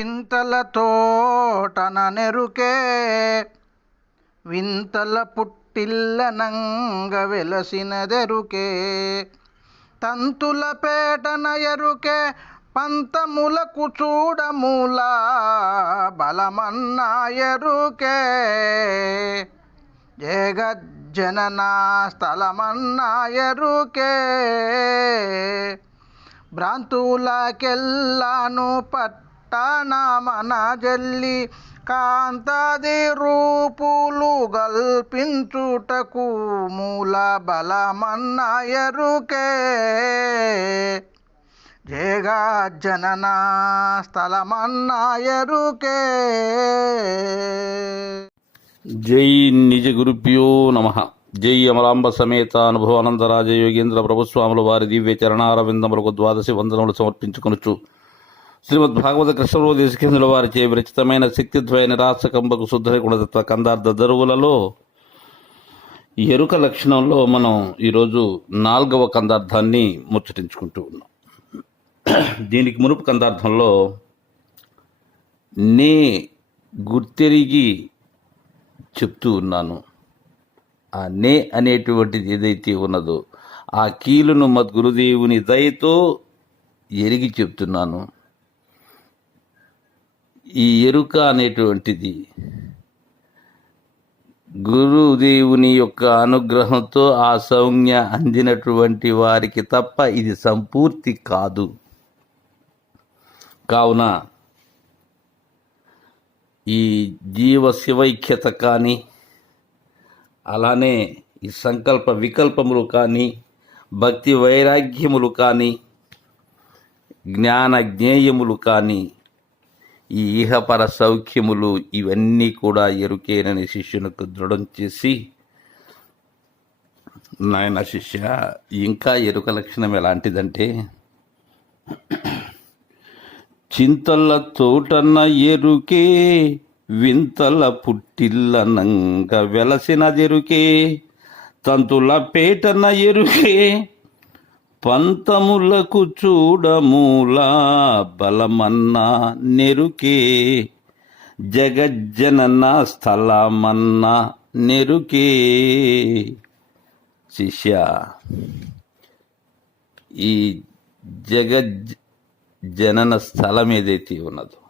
చింతల తోటన నెరుకే వింతల పుట్టిల్లనంగ వెలసినదెరుకే. తంతుల పేటన ఎరుకే పంతములకు చూడమూల బలమన్న ఎరుకే. జగజ్జననా స్థలమన్న ఎరుకే. భ్రాంతులకెల్లాను పట్టణమన జల్లి కాంతాది రూపులు గల్పించుటకు మూల బలమన్నయరుకే. ఎరుకే జేగా జై నిజ గురుభ్యో నమ. జై అమలాంబ సమేత అనుభవానందరాజ యోగేంద్ర ప్రభుస్వాములు వారి దివ్య చరణారవిందములకు ద్వాదశి వందనములు సమర్పించుకొనుచు. శ్రీమద్ భాగవత కృష్ణలో దేశకేంద్రుల వారిచే విరచితమైన శక్తిద్వయ నిరాశకంబకు శుద్ధ గుణతత్వ కందార్థ దరువులలో ఎరుక లక్షణంలో మనం ఈరోజు నాలుగవ కందార్థాన్ని ముచ్చటించుకుంటూ ఉన్నాం. దీనికి మునుపు కందార్థంలో నే గుర్తెరిగి చెప్తూ ఉన్నాను. ఆ నే అనేటువంటిది ఏదైతే ఉన్నదో ఆ కీలును మద్గురుదేవుని దయతో ఎరిగి చెప్తున్నాను. ఈ ఎరుక అనేటువంటిది గురుదేవుని యొక్క అనుగ్రహంతో ఆ సౌజ్ఞ అందినటువంటి వారికి తప్ప ఇది సంపూర్తి కాదు. కావున ఈ జీవ శివైక్యత కానీ అలానే ఈ సంకల్ప వికల్పములు కానీ భక్తి వైరాగ్యములు కానీ జ్ఞాన జ్ఞేయములు కానీ ఈ ఈహపర సౌఖ్యములు ఇవన్నీ కూడా ఎరుకేనని శిష్యునికి దృఢం చేసి నాయన శిష్య ఇంకా ఎరుక లక్షణం ఎలాంటిదంటే చింతల తోటన్న ఎరుకే వింతల పుట్టిల్లనంగ వెలసినదెరుకే తంతుల పేటన ఎరుకే పంతములకు చూడమూలా బలమన్నా నెరుకే జగజ్జనన స్థలమన్నా నెరుకే. శిష్య ఈ జగజ్ జనన స్థలం ఏదైతే ఉన్నదో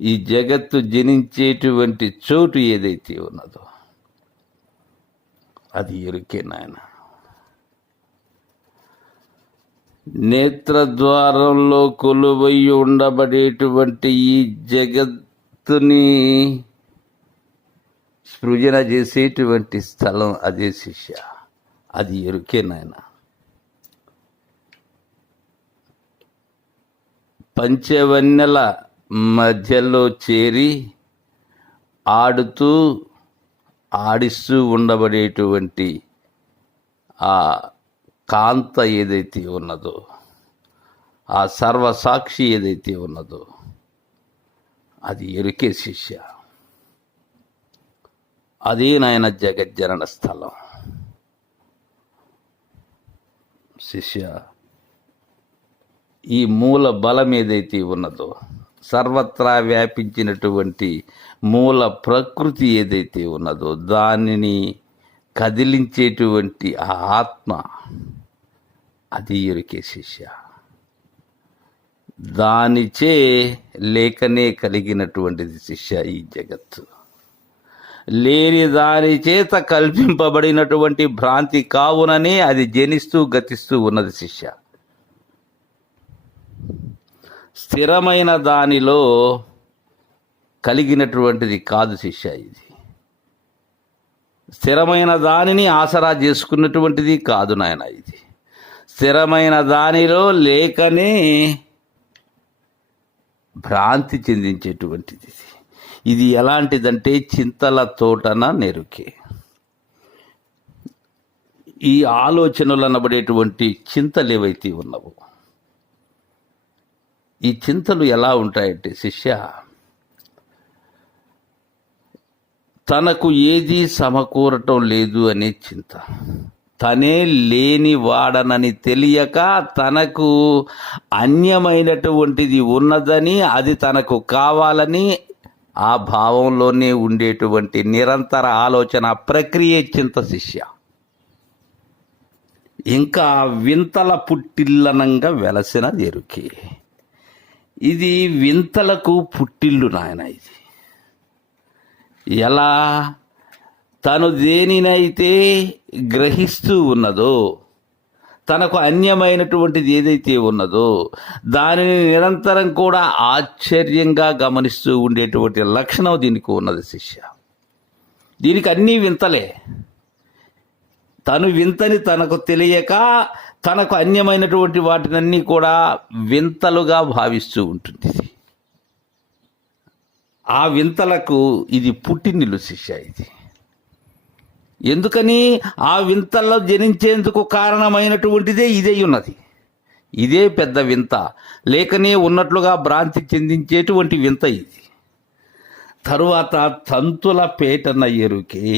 ఈ జగత్తు జనించేటువంటి చోటు ఏదైతే ఉన్నదో అది ఎరుకే నాయన. నేత్రద్వారంలో కొలువై ఉండబడేటువంటి ఈ జగత్తుని సృజన చేసేటువంటి స్థలం అదే శిష్య. అది ఎరుకే నాయన. పంచవన్నెల మధ్యలో చేరి ఆడుతూ ఆడిస్తూ ఉండబడేటువంటి ఆ కాంత ఏదైతే ఉన్నదో ఆ సర్వసాక్షి ఏదైతే ఉన్నదో అది ఎరుకే శిష్య. అదే నాయన జగజ్జనన స్థలం. శిష్య ఈ మూల బలం ఏదైతే ఉన్నదో సర్వత్రా వ్యాపించినటువంటి మూల ప్రకృతి ఏదైతే ఉన్నదో దానిని కదిలించేటువంటి ఆ ఆత్మ అది ఎరికే శిష్య దానిచే లేకనే కలిగినటువంటిది శిష్య ఈ జగత్తు. లేని దాని చేత కల్పింపబడినటువంటి భ్రాంతి కావుననే అది జనిస్తూ గతిస్తూ ఉన్నది శిష్య. స్థిరమైన దానిలో కలిగినటువంటిది కాదు శిష్య ఇది. స్థిరమైన దానిని ఆసరా చేసుకున్నటువంటిది కాదు నాయన ఇది. స్థిరమైన దానిలో లేకనే భ్రాంతి చెందించేటువంటిది ఇది. ఎలాంటిదంటే చింతల తోటన నెరుకే ఈ ఆలోచనలు అనబడేటువంటి చింతలు ఏవైతే ఉన్నావో ఈ చింతలు ఎలా ఉంటాయంటే శిష్య తనకు ఏది సమకూరటం లేదు అనే చింత తనే లేని వాడనని తెలియక తనకు అన్యమైనటువంటిది ఉన్నదని అది తనకు కావాలని ఆ భావంలోనే ఉండేటువంటి నిరంతర ఆలోచన ప్రక్రియ చింత శిష్య. ఇంకా వింతల పుట్టిల్లనంగా వెలసిన ఎరుకే ఇది వింతలకు పుట్టిల్లు నాయన ఇది. ఎలా? తను దేనినైతే గ్రహిస్తూ ఉన్నదో తనకు అన్యమైనటువంటిది ఏదైతే ఉన్నదో దానిని నిరంతరం కూడా ఆశ్చర్యంగా గమనిస్తూ ఉండేటువంటి లక్షణం దీనికి ఉన్నది శిష్య. దీనికి అన్నీ వింతలే. తను వింతని తనకు తెలియక తనకు అన్యమైనటువంటి వాటినన్నీ కూడా వింతలుగా భావిస్తూ ఉంటుంది. ఆ వింతలకు ఇది పుట్టినిల్లు శిష్య ఇది. ఎందుకని? ఆ వింతల్లో జనించేందుకు కారణమైనటువంటిదే ఇదే ఉన్నది. ఇదే పెద్ద వింత. లేకనే ఉన్నట్లుగా భ్రాంతి చెందించేటువంటి వింత ఇది. తరువాత తంతుల పేటన ఎరుకే.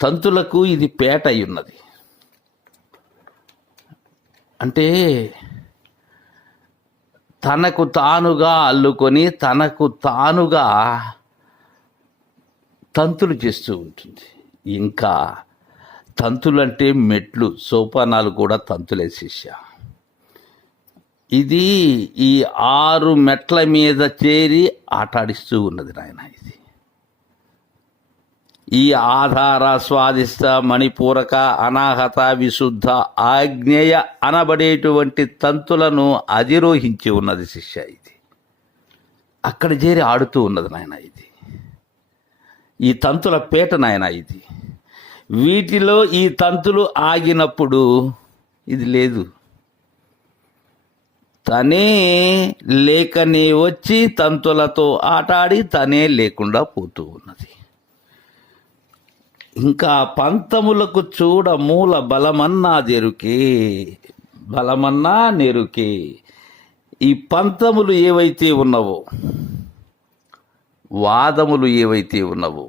తంతులకు ఇది పేట అయి ఉన్నది అంటే తనకు తానుగా అల్లుకొని తనకు తానుగా తంతులు చేస్తూ ఉంటుంది. ఇంకా తంతులు అంటే మెట్లు సోపానాలు కూడా తంతులే శిష్య ఇది ఈ ఆరు మెట్ల మీద చేరి ఆటాడిస్తూ ఉన్నది నాయన ఇది. ఈ ఆధార స్వాదిష్ట మణిపూరక అనాహత విశుద్ధ ఆజ్ఞేయ అనబడేటువంటి తంతులను అధిరోహించి ఉన్నది శిష్య ఇది. అక్కడ చేరి ఆడుతూ ఉన్నది నాయన ఇది. ఈ తంతుల పేట నాయన ఇది. వీటిలో ఈ తంతులు ఆగినప్పుడు ఇది లేదు. తనే లేకనే వచ్చి తంతులతో ఆటాడి తనే లేకుండా పోతూ ఉన్నది. ఇంకా పంతములకు చూడ మూల బలమన్నా నెరుకే బలమన్నా నెరుకే. ఈ పంతములు ఏవైతే ఉన్నవో వాదములు ఏవైతే ఉన్నవో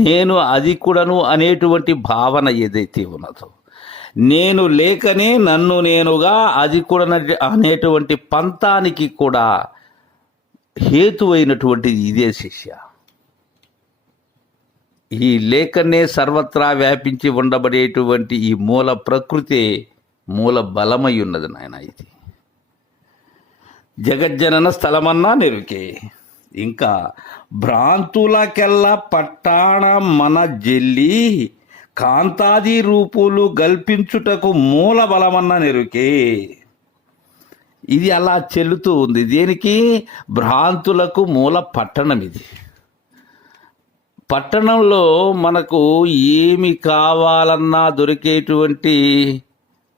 నేను అది కూడాను అనేటువంటి భావన ఏదైతే ఉన్నదో నేను లేకనే నన్ను నేనుగా అది కూడా అనేటువంటి పంతానికి కూడా హేతువైనటువంటిది ఇదే శిష్య. ఈ లేఖనే సర్వత్రా వ్యాపించి ఉండబడేటువంటి ఈ మూల ప్రకృతి మూల బలమై ఉన్నది నాయన ఇది. జగజ్జనన స్థలమన్నా నెరుకే. ఇంకా భ్రాంతులకెల్లా పట్టాణ మన జెల్లి కాంతాది రూపులు గల్పించుటకు మూల బలమన్న నెరుకే. ఇది అలా చెల్లుతూ ఉంది. దేనికి? భ్రాంతులకు మూల పట్టణం ఇది. పట్టణంలో మనకు ఏమి కావాలన్నా దొరికేటువంటి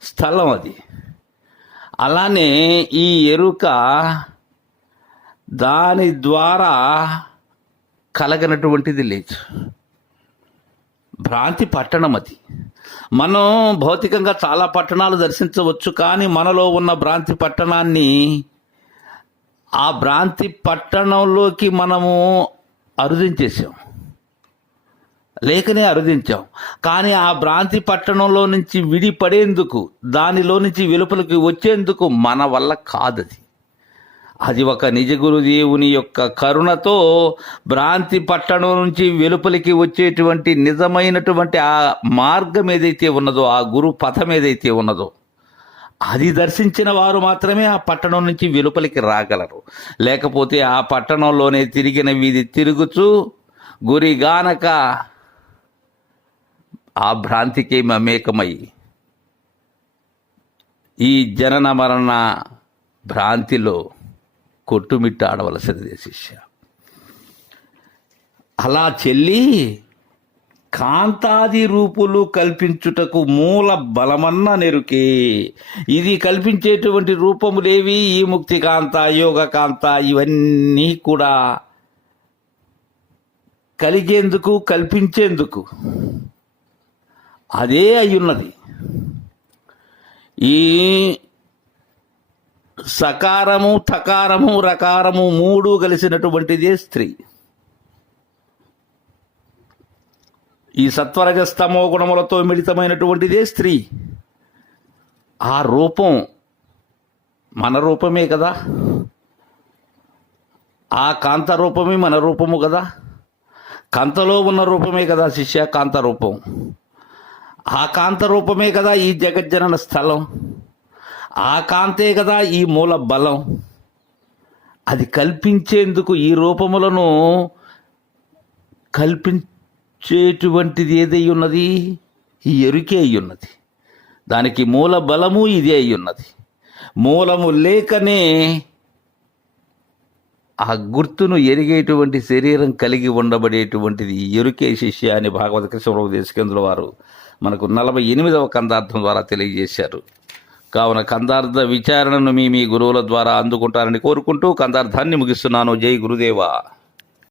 స్థలం అది. అలానే ఈ ఎరుక దాని ద్వారా కలగనటువంటిది లేదు. భ్రాంతి పట్టణం అది. మనం భౌతికంగా చాలా పట్టణాలు దర్శించవచ్చు కానీ మనలో ఉన్న భ్రాంతి పట్టణాన్ని ఆ భ్రాంతి పట్టణంలోకి మనము అరుదించేసాం లేకనే అరుదించాం. కానీ ఆ భ్రాంతి పట్టణంలో నుంచి విడిపడేందుకు దానిలో నుంచి వెలుపలికి వచ్చేందుకు మన వల్ల కాదది. అది ఒక నిజ గురుదేవుని యొక్క కరుణతో భ్రాంతి పట్టణం నుంచి వెలుపలికి వచ్చేటువంటి నిజమైనటువంటి ఆ మార్గం ఏదైతే ఉన్నదో ఆ గురు పథం ఏదైతే ఉన్నదో అది దర్శించిన వారు మాత్రమే ఆ పట్టణం నుంచి వెలుపలికి రాగలరు. లేకపోతే ఆ పట్టణంలోనే తిరిగిన వీధి తిరుగుచూ గురిగానక ఆ భ్రాంతికి మమేకమై ఈ జనన మరణ భ్రాంతిలో కొట్టుమిట్టాడవలసినదే శిష్య. అలా చెల్లి కాంతాది రూపులు కల్పించుటకు మూల బలమన్న నెరుకే. ఇది కల్పించేటువంటి రూపములేవి ఈ ముక్తి కాంత యోగ కాంత ఇవన్నీ కూడా కలిగేందుకు కల్పించేందుకు. అదే అయ్యున్నది. ఈ సకారము తకారము రకారము మూడు కలిసినటువంటిదే స్త్రీ. ఈ సత్వరజస్తమో గుణములతో మిళితమైనటువంటిదే స్త్రీ. ఆ రూపం మన రూపమే కదా. ఆ కాంత రూపమే మన రూపము కదా. కాంతలో ఉన్న రూపమే కదా శిష్య కాంత రూపం. ఆ కాంత రూపమే కదా ఈ జగజ్జనన స్థలం. ఆ కాంతే కదా ఈ మూల బలం. అది కల్పించేందుకు ఈ రూపములను కల్పించేటువంటిది ఏదై ఉన్నది? ఈ ఎరుకే అయి ఉన్నది. దానికి మూల బలము ఇదే అయి ఉన్నది. మూలము లేకనే ఆ గుర్తును ఎరిగేటువంటి శరీరం కలిగి ఉండబడేటువంటిది ఎరుకే శిష్య అని భాగవత కృష్ణప్రభు దేశకేంద్రుల వారు మనకు నలభై ఎనిమిదవ కందార్థం ద్వారా తెలియజేశారు. కావున కందార్థ విచారణను మీ మీ గురువుల ద్వారా అందుకుంటారని కోరుకుంటూ కందార్థాన్ని ముగిస్తున్నాను. జై గురుదేవా.